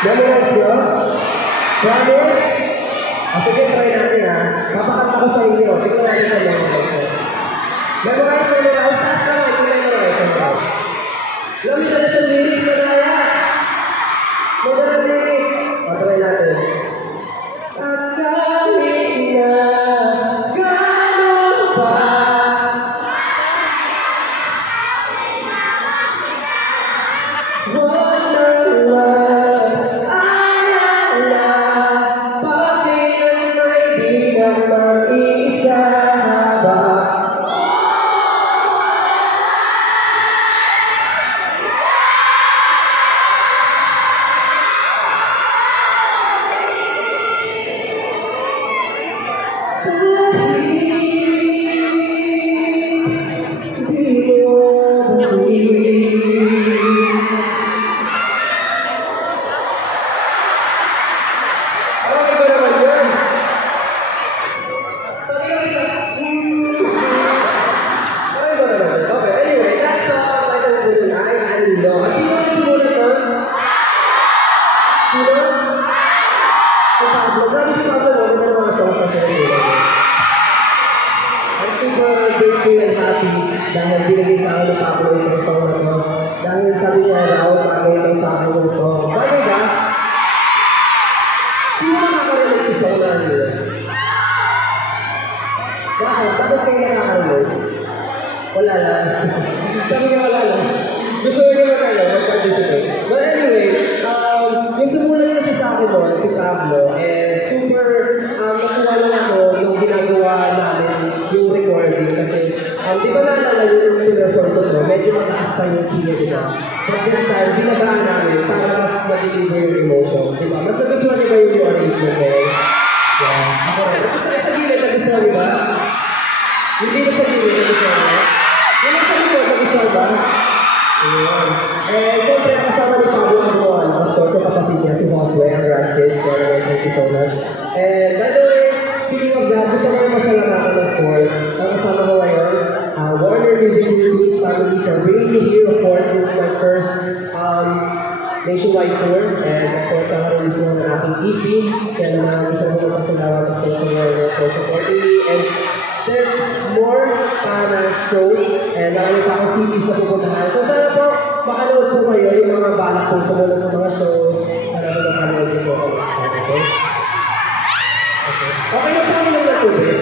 Memorize nyo? Promise? Sige, try natin ha. Papakanta ko sa inyo. Tingnan natin kung memorize. Memorize. Taas ka lang. Memorize. Lamig na siya lyrics na kaya. Magalang lyrics. Try natin. Akalain na gano'n pa. Sino? Si Pablo. Grabe si Pablo, wala na mga songs sa sila. I'm super grateful and happy dahil binigay sa akin ni Pablo itong song na to. Dahil sabi niya raw, bagay ito sa akin yung song. Bagay ba? Sino nakakarinig sa song na nila? Bakit? Bakit kayo nakakarinig? Wala lang. Sabi niya wala lang. Gusto ko naman kayo, mag-participate. But anyway, yung sumulan kasi sa akin doon, si Pablo, and super nakuha lang ako yung ginagawa namin, yung recording, kasi di ba naalala yung record ko, medyo mataas pa yung key nila. But this time, binabaan namin para mas ma-deliver yung emotion. Diba? Mas nagustuhan niyo ba yung arrangement ko? Yeah. Ako rin. Sa gilid, nagustuhan niyo ba? Hindi na sa gilid, nagustuhan niyo? Yung nasa likod, nagustuhan ba? Ayan. Eh, siyempre, kasama ni Pablo Amuan, of course, yung kapatid niya, si Josue, ang grandkids. Thank you so much. And by the way, speaking of that, gusto ko yung masalamatan, of course. Ang kasama ko ngayon, Warner Music Philippines family for bringing me here, of course. This is my first nationwide tour. And of course, nakarilis na ng aking EP. Kaya naman, gusto ko magpasalamat, of course, sa Warner for supporting me. And there's more na shows and marami pa akong CDs na pupuntahan. So sana po, makanood po kayo yung mga balak po sa mga shows para po makanood niyo po ako. Okay? Okay na po kami ng natubig.